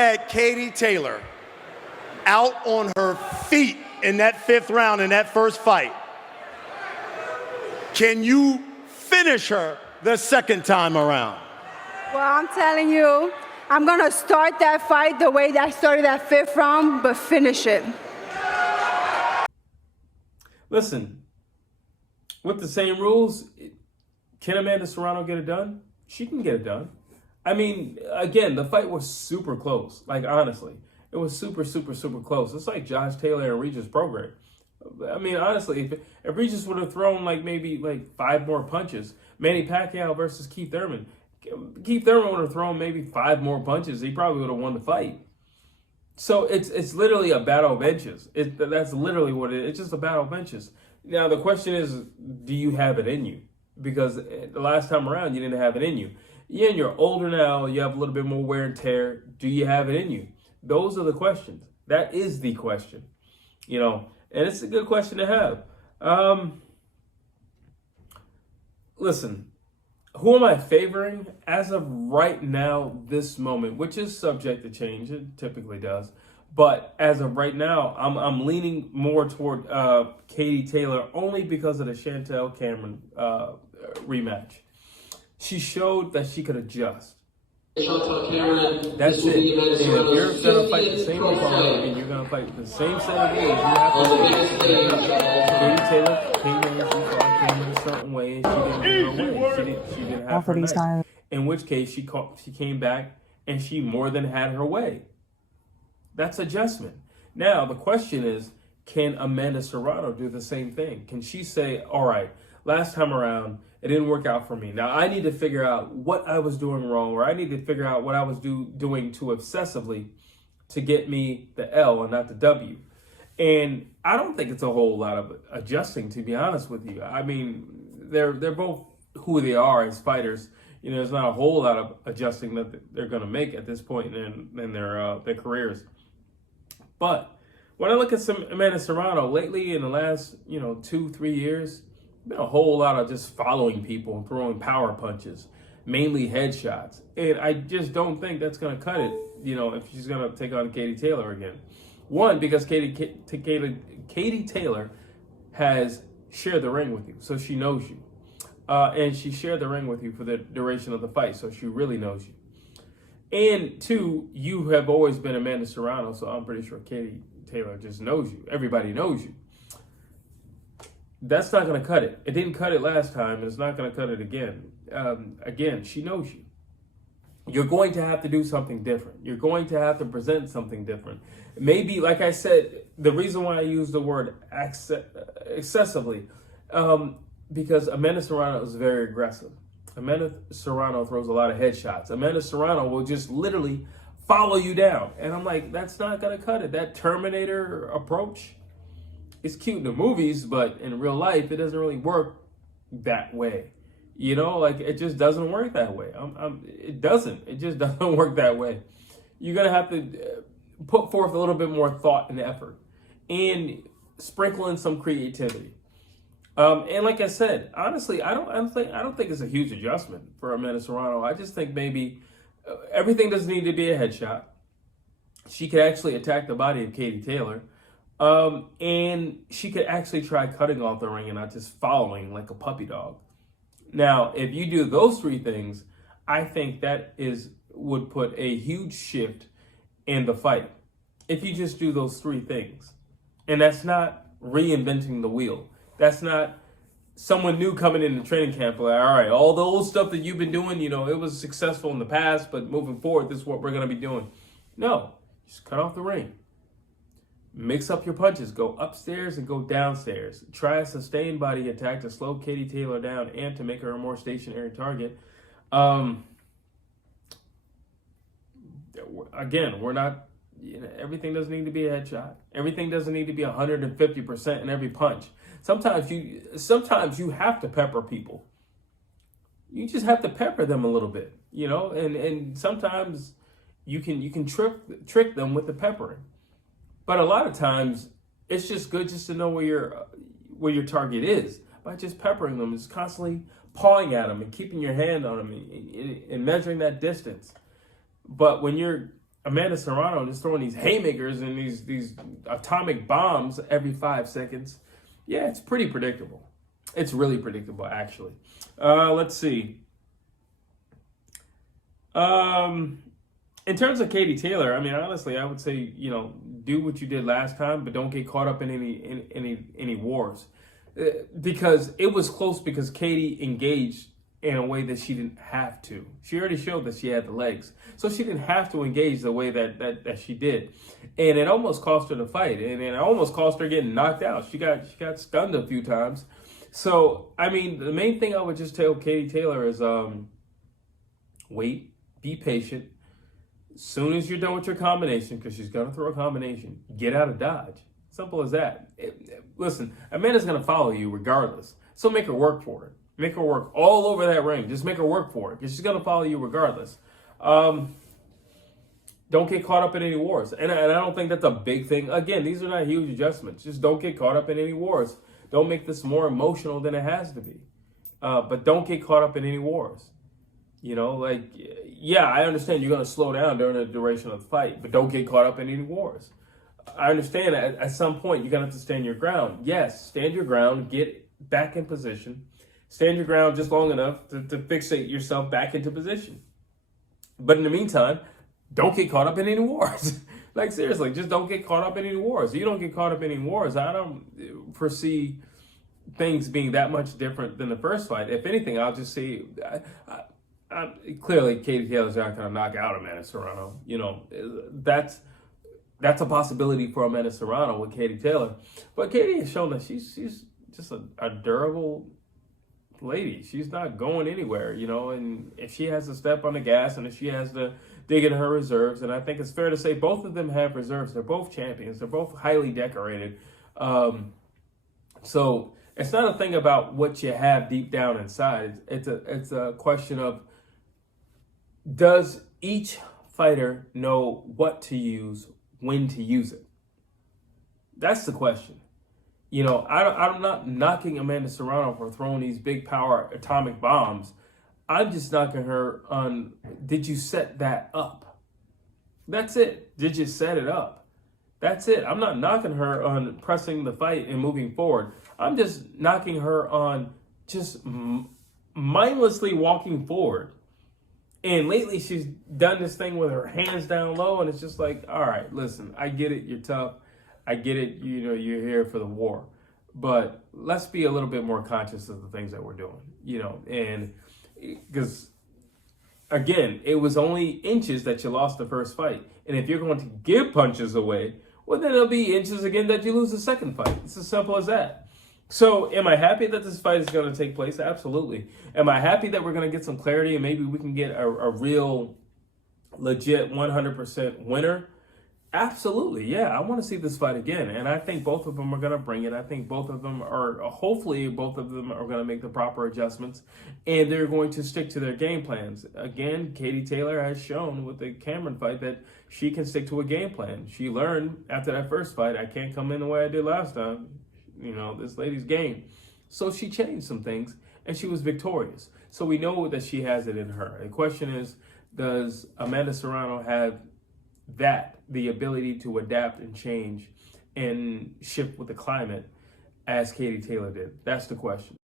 Had Katie Taylor out on her feet in that 5th round in that first fight, can you finish her the 2nd time around? Well, I'm telling you, I'm going to start that fight the way that I started that 5th round, but finish it. Listen, with the same rules, can Amanda Serrano get it done? She can get it done. I mean, again, the fight was super close. Like, honestly, it was super, super, super close. It's like Josh Taylor and Regis Prograis. I mean, honestly, if Regis would have thrown maybe 5 more punches, Manny Pacquiao versus Keith Thurman, Keith Thurman would have thrown maybe 5 more punches. He probably would have won the fight. So it's literally a battle of inches. That's literally what it is. It's just a battle of inches. Now, the question is, do you have it in you? Because the last time around, you didn't have it in you. Yeah, and you're older now. You have a little bit more wear and tear. Do you have it in you? Those are the questions. That is the question. And it's a good question to have. Listen, who am I favoring? As of right now, this moment, which is subject to change, it typically does. But as of right now, I'm leaning more toward Katie Taylor only because of the Chantel Cameron rematch. She showed that she could adjust. That's it. And if you're going to fight the same opponent and you're going to fight the same set of rules, you have to Katie Taylor came in a certain way and she didn't get her way. She didn't have her night. In which case, she came back and she more than had her way. That's adjustment. Now, the question is, can Amanda Serrano do the same thing? Can she say, all right, last time around, it didn't work out for me. Now, I need to figure out what I was doing wrong, or I need to figure out what I was doing too obsessively to get me the L and not the W. And I don't think it's a whole lot of adjusting, to be honest with you. I mean, they're both who they are as fighters. There's not a whole lot of adjusting that they're going to make at this point in their careers. But when I look at some Amanda Serrano lately in the last 2-3 years, been a whole lot of just following people and throwing power punches, mainly headshots. And I just don't think that's going to cut it, if she's going to take on Katie Taylor again. One, because Katie Taylor has shared the ring with you, so she knows you. And she shared the ring with you for the duration of the fight, so she really knows you. And 2, you have always been Amanda Serrano, so I'm pretty sure Katie Taylor just knows you. Everybody knows you. That's not going to cut it. It didn't cut it last time, and it's not going to cut it again. Again, she knows you. You're going to have to do something different. You're going to have to present something different. Maybe, like I said, the reason why I use the word excessively, because Amanda Serrano is very aggressive. Amanda Serrano throws a lot of headshots. Amanda Serrano will just literally follow you down. And I'm like, that's not going to cut it. That Terminator approach, it's cute in the movies, but in real life, it doesn't really work that way. It just doesn't work that way. It just doesn't work that way. You're going to have to put forth a little bit more thought and effort and sprinkle in some creativity. And like I said, honestly, I don't think it's a huge adjustment for Amanda Serrano. I just think maybe everything doesn't need to be a headshot. She could actually attack the body of Katie Taylor. And she could actually try cutting off the ring and not just following like a puppy dog. Now, if you do those 3 things, I think that would put a huge shift in the fight. If you just do those 3 things. And that's not reinventing the wheel. That's not someone new coming into training camp like, all right, all the old stuff that you've been doing, it was successful in the past, but moving forward, this is what we're going to be doing. No, just cut off the ring. Mix up your punches. Go upstairs and go downstairs. Try a sustained body attack to slow Katie Taylor down and to make her a more stationary target. Again, we're not, everything doesn't need to be a headshot. Everything doesn't need to be 150% in every punch. Sometimes you have to pepper people. You just have to pepper them a little bit, and sometimes you can trick them with the peppering. But a lot of times, it's just good just to know where your target is by just peppering them, just constantly pawing at them and keeping your hand on them and measuring that distance. But when you're Amanda Serrano just throwing these haymakers and these atomic bombs every 5 seconds. Yeah, it's pretty predictable. It's really predictable, actually. Let's see. In terms of Katie Taylor, I mean, honestly, I would say, you know, do what you did last time, but don't get caught up in any wars, because it was close because Katie engaged in a way that she didn't have to. She already showed that she had the legs, so she didn't have to engage the way that she did, and it almost cost her the fight, and it almost cost her getting knocked out. She got stunned a few times. So I mean, the main thing I would just tell Katie Taylor is wait, be patient. As soon as you're done with your combination, because she's going to throw a combination, get out of Dodge. Simple as that. Listen, Amanda's going to follow you regardless. So make her work for it. Make her work all over that ring. Just make her work for it, because she's going to follow you regardless. Don't get caught up in any wars. And I don't think that's a big thing. Again, these are not huge adjustments. Just don't get caught up in any wars. Don't make this more emotional than it has to be. But don't get caught up in any wars. You know, like, yeah, I understand you're going to slow down during the duration of the fight, but don't get caught up in any wars. I understand at some point you're going to have to stand your ground. Yes, stand your ground, get back in position. Stand your ground just long enough to fixate yourself back into position. But in the meantime, don't get caught up in any wars. Like, seriously, just don't get caught up in any wars. If you don't get caught up in any wars, I don't foresee things being that much different than the first fight. If anything, I'll just say... clearly, Katie Taylor's not going to knock out Amanda Serrano. You know, that's a possibility for Amanda Serrano with Katie Taylor. But Katie has shown that she's just a durable lady. She's not going anywhere, you know. And if she has to step on the gas and if she has to dig into her reserves, and I think it's fair to say both of them have reserves. They're both champions. They're both highly decorated. So it's not a thing about what you have deep down inside. It's a question of, does each fighter know what to use, when to use it? That's the question. You know, I'm not knocking Amanda Serrano for throwing these big power atomic bombs. I'm just knocking her on, did you set that up? That's it. Did you set it up? That's it. I'm not knocking her on pressing the fight and moving forward. I'm just knocking her on just mindlessly walking forward. And lately she's done this thing with her hands down low, and it's just like, all right, listen, I get it, you're tough. I get it, you know, you're here for the war. But let's be a little bit more conscious of the things that we're doing, you know. And because, again, it was only inches that you lost the first fight. And if you're going to give punches away, well, then it'll be inches again that you lose the second fight. It's as simple as that. So am I happy that this fight is going to take place? Absolutely. Am I happy that we're going to get some clarity and maybe we can get a real, legit 100% winner? Absolutely. Yeah, I want to see this fight again. And I think both of them are going to bring it. I think both of them are, hopefully both of them are going to make the proper adjustments. And they're going to stick to their game plans. Again, Katie Taylor has shown with the Cameron fight that she can stick to a game plan. She learned after that first fight, I can't come in the way I did last time. You know, this lady's game. So she changed some things and she was victorious. So we know that she has it in her. The question is, does Amanda Serrano have the ability to adapt and change and shift with the climate as Katie Taylor did? That's the question.